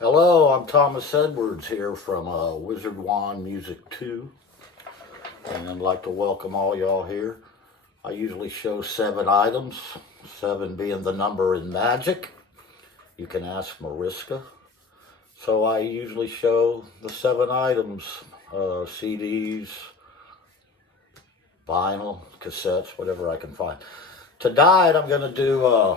Hello, I'm Thomas Edwards here from Wizard Wand Music 2, and I'd like to welcome all y'all here. I usually show 7 items, 7 being the number in magic. You can ask Mariska. So I usually show the 7 items, CDs, vinyl, cassettes, whatever I can find. Tonight I'm going to do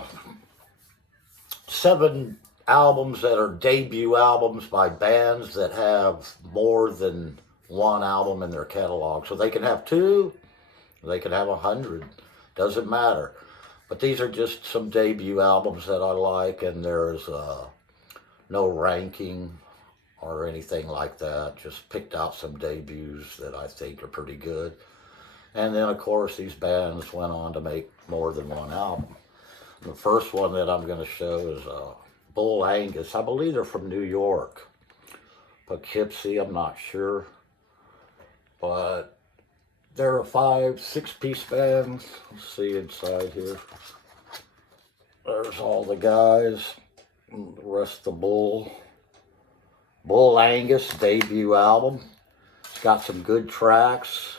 7 albums that are debut albums by bands that have more than one album in their catalog. So they can have 2, they can have 100, doesn't matter. But these are just some debut albums that I like, and there's no ranking or anything like that. Just picked out some debuts that I think are pretty good. And then, of course, these bands went on to make more than one album. The first one that I'm going to show is Bull Angus. I believe they're from New York. Poughkeepsie, I'm not sure. But they're a 5-6-piece band. Let's see inside here. There's all the guys. The rest of the Bull. Bull Angus debut album. It's got some good tracks.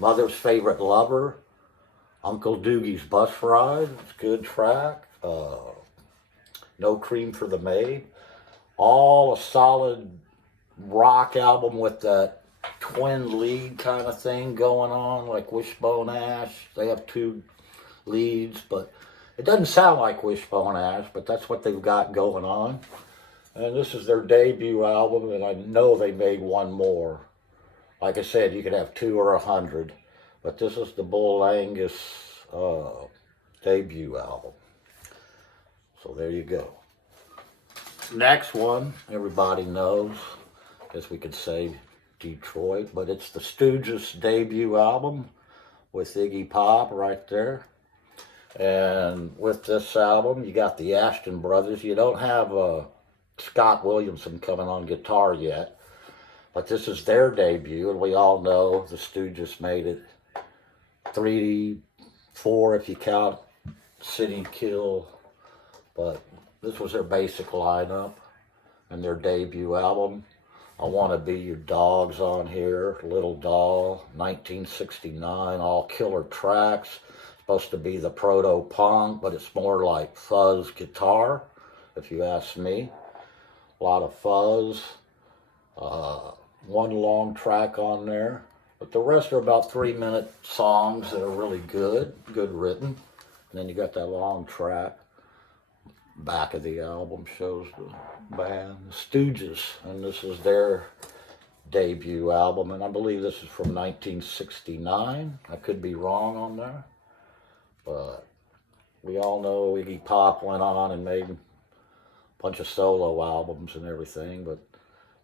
Mother's Favorite Lover. Uncle Doogie's Bus Ride. It's a good track. No Cream for the Maid. All a solid rock album with that twin lead kind of thing going on, like Wishbone Ash. They have 2 leads, but it doesn't sound like Wishbone Ash, but that's what they've got going on. And this is their debut album, and I know they made one more. Like I said, you could have 2 or 100, but this is the Bull Angus debut album. So there you go. Next one, everybody knows, guess we could say Detroit, but it's the Stooges debut album with Iggy Pop right there. And with this album, you got the Ashton Brothers. You don't have Scott Williamson coming on guitar yet, but this is their debut, and we all know the Stooges made it 3, 4 if you count City Kill, but this was their basic lineup and their debut album. I Want to Be Your Dog's on here, Little Doll, 1969, all killer tracks. Supposed to be the proto-punk, but it's more like fuzz guitar, if you ask me. A lot of fuzz. One long track on there. But the rest are about 3-minute songs that are really good written. And then you got that long track. Back of the album shows the band, the Stooges, and this is their debut album, and I believe this is from 1969. I could be wrong on there, but we all know Iggy Pop went on and made a bunch of solo albums and everything, but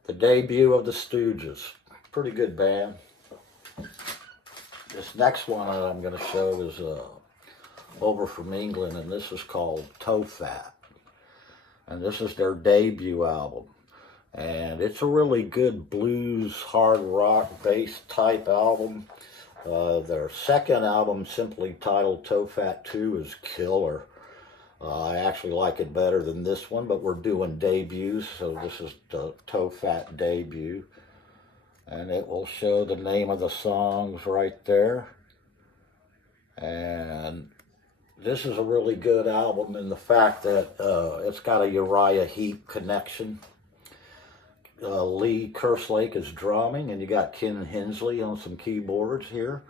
the debut of the Stooges, pretty good band. This next one that I'm going to show is over from England, and this is called Toe Fat. And this is their debut album. And it's a really good blues, hard rock, bass type album. Their second album, simply titled Toe Fat 2, is killer. I actually like it better than this one, but we're doing debuts, so this is the Toe Fat debut. And it will show the name of the songs right there. And this is a really good album in the fact that it's got a Uriah Heep connection. Lee Kerslake is drumming, and you got Ken Hensley on some keyboards here.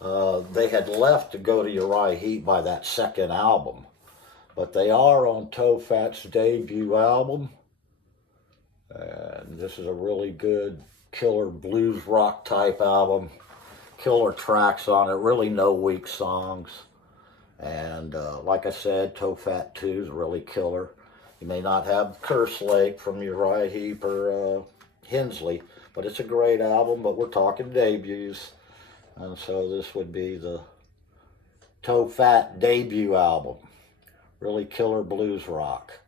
They had left to go to Uriah Heep by that second album, but they are on Toe Fat's debut album. And this is a really good killer blues rock type album. Killer tracks on it, really no weak songs. And like I said, Toe Fat 2 is really killer. You may not have Kerslake from Uriah Heep or Hensley, but it's a great album, but we're talking debuts. And so this would be the Toe Fat debut album. Really killer blues rock.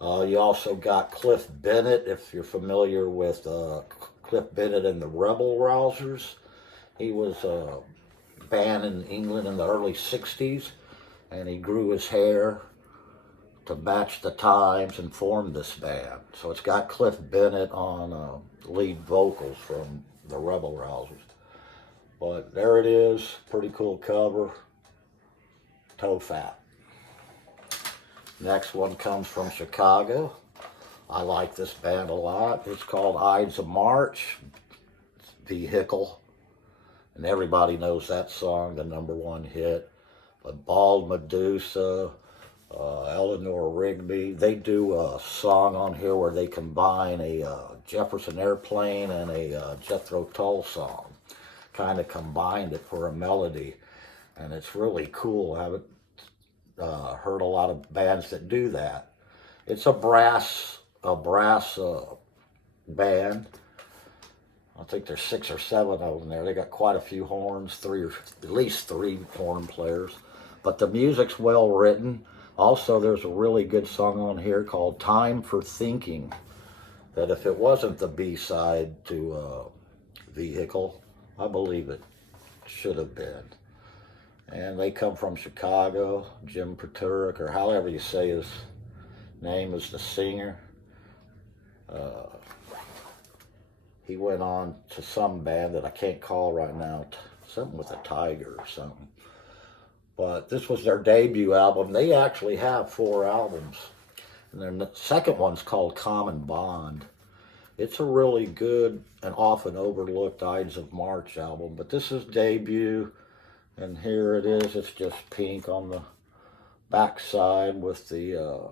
You also got Cliff Bennett, if you're familiar with Cliff Bennett and the Rebel Rousers. He was a band in England in the early 60s, and he grew his hair to match the times and form this band. So it's got Cliff Bennett on lead vocals from the Rebel Rousers. But there it is, pretty cool cover, Toe Fat. Next one comes from Chicago. I like this band a lot. It's called Ides of March, it's Vehicle. And everybody knows that song, the #1 hit. But Bald Medusa, Eleanor Rigby, they do a song on here where they combine a Jefferson Airplane and a Jethro Tull song. Kind of combined it for a melody. And it's really cool. I haven't heard a lot of bands that do that. It's a brass band. I think there's 6 or 7 of them there. They got quite a few horns, at least three horn players. But the music's well written. Also, there's a really good song on here called Time for Thinking, that if it wasn't the B-side to Vehicle, I believe it should have been. And they come from Chicago. Jim Peturik, or however you say his name, is the singer. He went on to some band that I can't call right now, something with a tiger or something. But this was their debut album. They actually have 4 albums. And their second one's called Common Bond. It's a really good and often overlooked Ides of March album. But this is debut, and here it is. It's just pink on the back side with the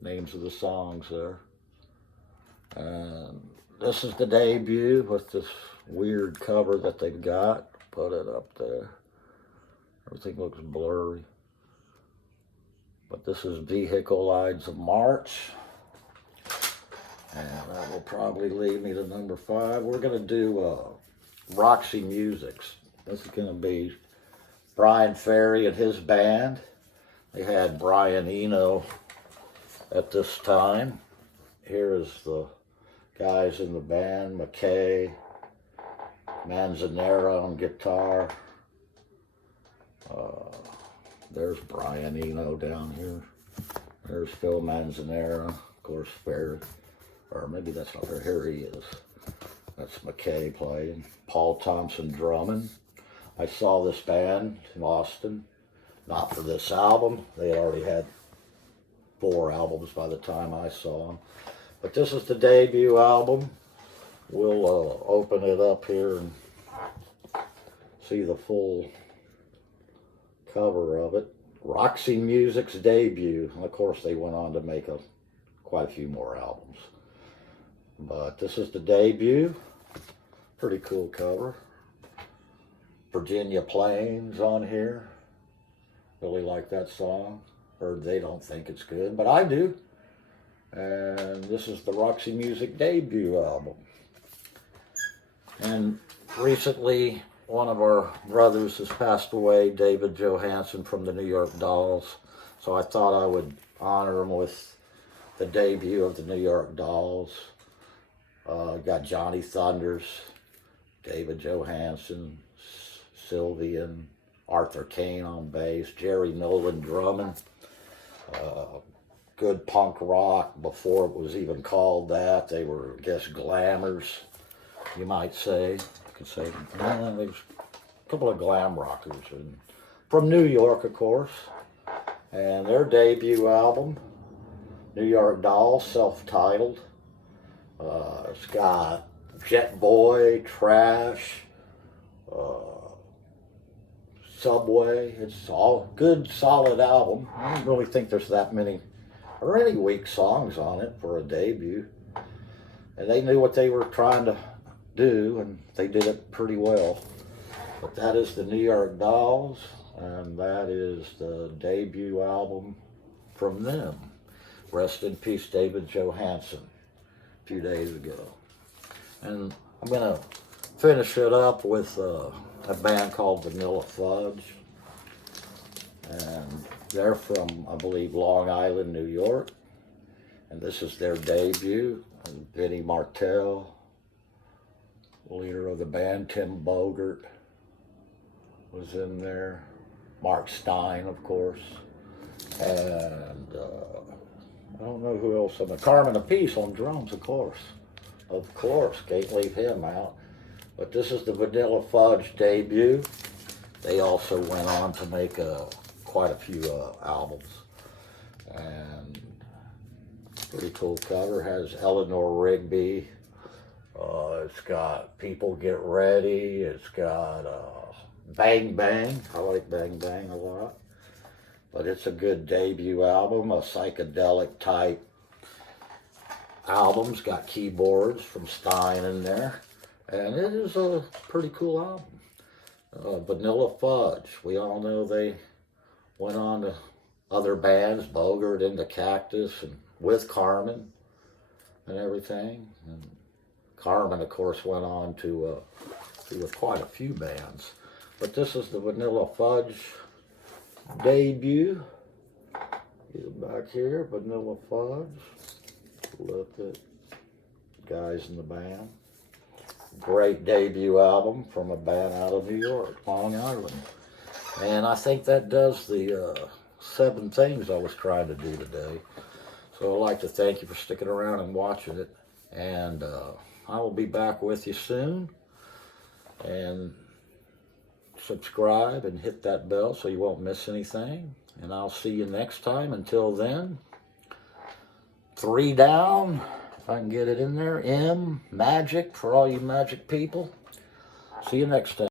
names of the songs there. And this is the debut with this weird cover that they've got. Put it up there. Everything looks blurry. But this is Vehicle Ides of March. And that will probably lead me to #5. We're going to do Roxy Musics. This is going to be Brian Ferry and his band. They had Brian Eno at this time. Here is the guys in the band: McKay, Manzanera on guitar. There's Brian Eno down here. There's Phil Manzanera, of course, Ferry. Or maybe that's not there. Here he is. That's McKay playing. Paul Thompson drumming. I saw this band in Austin. Not for this album. They already had 4 albums by the time I saw them. But this is the debut album. We'll open it up here and see the full cover of it. Roxy Music's debut. And of course, they went on to make quite a few more albums. But this is the debut. Pretty cool cover. Virginia Plains on here. Really like that song. Heard they don't think it's good, but I do. And this is the Roxy Music debut album. And recently, one of our brothers has passed away, David Johansen from the New York Dolls. So I thought I would honor him with the debut of the New York Dolls. Got Johnny Thunders, David Johansen, Sylvian, Arthur Kane on bass, Jerry Nolan drumming. Good punk rock before it was even called that. They were, I guess, glamours, you might say. I could say, there's a couple of glam rockers from New York, of course. And their debut album, New York Dolls, self-titled. It's got Jet Boy, Trash, Subway. It's all good, solid album. I don't really think there's that many or any weak songs on it for a debut. And they knew what they were trying to do, and they did it pretty well. But that is the New York Dolls, and that is the debut album from them. Rest in peace, David Johansen, a few days ago. And I'm going to finish it up with a band called Vanilla Fudge. And they're from, I believe, Long Island, New York. And this is their debut. And Vinnie Martell, leader of the band, Tim Bogert was in there. Mark Stein, of course. And I don't know who else. Carmen Apiece on drums, of course. Of course, can't leave him out. But this is the Vanilla Fudge debut. They also went on to make quite a few albums. And pretty cool cover. Has Eleanor Rigby. It's got People Get Ready. It's got Bang Bang. I like Bang Bang a lot. But it's a good debut album, a psychedelic type album. It's got keyboards from Stein in there. And it is a pretty cool album. Vanilla Fudge. We all know they went on to other bands, Bogart into Cactus, and with Carmen and everything. And Carmen, of course, went on to be with quite a few bands. But this is the Vanilla Fudge debut. Get it back here, Vanilla Fudge. Look at guys in the band. Great debut album from a band out of New York, Long Island. And I think that does the 7 things I was trying to do today. So I'd like to thank you for sticking around and watching it. And I will be back with you soon. And subscribe and hit that bell so you won't miss anything. And I'll see you next time. Until then, 3 down. If I can get it in there. M, magic, for all you magic people. See you next time.